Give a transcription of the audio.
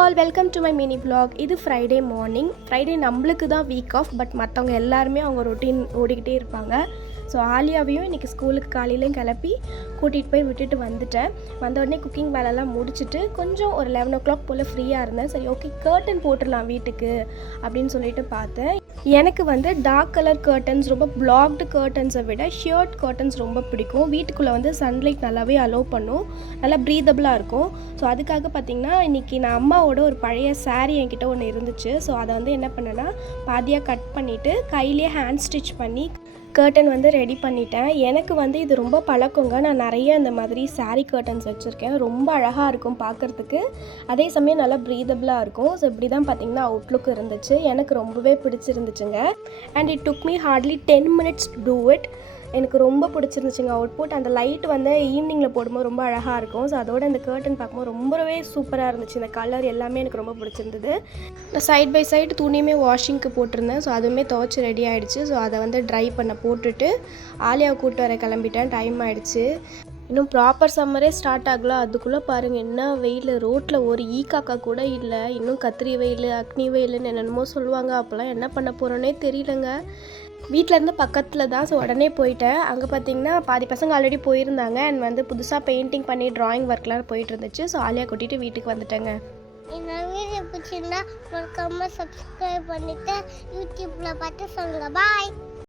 All welcome to my mini vlog. இது Friday morning. Friday நம்மளுக்கு தான் வீக் ஆஃப், பட் மற்றவங்க எல்லாருமே அவங்க ரொட்டீன் ஓடிக்கிட்டே இருப்பாங்க. ஸோ ஆலியாவையும் இன்றைக்கி ஸ்கூலுக்கு காலையிலையும் கிளப்பி கூட்டிகிட்டு போய் விட்டுட்டு வந்துட்டேன். வந்த உடனே குக்கிங் வேலைலாம் முடிச்சுட்டு கொஞ்சம் ஒரு 11 o'clock போல் ஃப்ரீயாக இருந்தேன். சரி ஓகே கர்டன் போட்டுடலாம் வீட்டுக்கு அப்படின்னு சொல்லிட்டு பார்த்தேன். எனக்கு வந்து டார்க் கலர் கர்டன்ஸ், ரொம்ப பிளாக்டு கர்டன்ஸை விட ஷர்ட் கர்டன்ஸ் ரொம்ப பிடிக்கும். வீட்டுக்குள்ளே வந்து சன்லைட் நல்லாவே அலோவ் பண்ணும், நல்லா ப்ரீதபிளாக இருக்கும். ஸோ அதுக்காக பார்த்திங்கன்னா இன்றைக்கி நான் அம்மாவோட ஒரு பழைய சாரீ என்கிட்ட ஒன்று இருந்துச்சு. ஸோ அதை வந்து என்ன பண்ணேன்னா பாதியாக கட் பண்ணிவிட்டு கையிலேயே ஹேண்ட் ஸ்டிச் பண்ணி கர்டன் வந்து ரெடி பண்ணிட்டேன். எனக்கு வந்து இது ரொம்ப பழக்கங்க. நான் நிறைய இந்த மாதிரி சாரீ கர்டன்ஸ் வச்சுருக்கேன். ரொம்ப அழகாக இருக்கும் பார்க்குறதுக்கு, அதே சமயம் நல்லா ப்ரீதபிளாக இருக்கும். ஸோ இப்படி தான் பார்த்திங்கன்னா அவுட்லுக் இருந்துச்சு. எனக்கு ரொம்பவே பிடிச்சிருந்துச்சுங்க. And it took me hardly 10 minutes to do it. எனக்கு ரொம்ப பிடிச்சிருந்துச்சுங்க அவுட்புட். அந்த லைட் வந்து ஈவினிங்கில் போடும்போது ரொம்ப அழகாக இருக்கும். ஸோ அதோட இந்த கர்டன் பார்க்கும்போது ரொம்பவே சூப்பராக இருந்துச்சு. இந்த கலர் எல்லாமே எனக்கு ரொம்ப பிடிச்சிருந்தது. நான் சைட் பை சைடு துணியுமே வாஷிங்க்கு போட்டிருந்தேன். ஸோ அதுவுமே துவைச்சி ரெடி ஆகிடுச்சு. ஸோ அதை வந்து ட்ரை பண்ண போட்டுட்டு ஆலியாவை கூப்பிட்டு வர கிளம்பிட்டேன். டைம் ஆகிடுச்சு. இன்னும் ப்ராப்பர் சம்மரே ஸ்டார்ட் ஆகல, அதுக்குள்ளே பாருங்கள் என்ன வெயில். ரோட்டில் ஒரு காக்கா கூட இல்லை. இன்னும் கத்திரி வெயில், அக்னி வெயில்னு என்னென்னமோ சொல்லுவாங்க. அப்போல்லாம் என்ன பண்ண போகிறோன்னே தெரியலங்க. வீட்டிலேருந்து பக்கத்தில் தான். ஸோ உடனே போயிட்டேன். அங்கே பார்த்தீங்கன்னா பாதி பசங்க ஆல்ரெடி போயிருந்தாங்க. அண்ட் வந்து புதுசாக பெயிண்டிங் பண்ணி ட்ராயிங் ஒர்க்லாம் போயிட்டு இருந்துச்சு. ஸோ ஆலியா கூட்டிகிட்டு வீட்டுக்கு வந்துட்டேங்க. இந்த வீடியோ பிடிச்சிருந்தா மறக்காம சப்ஸ்கிரைப் பண்ணிட்டு யூடியூப்ல பார்த்து சொல்லுங்க. பாய்.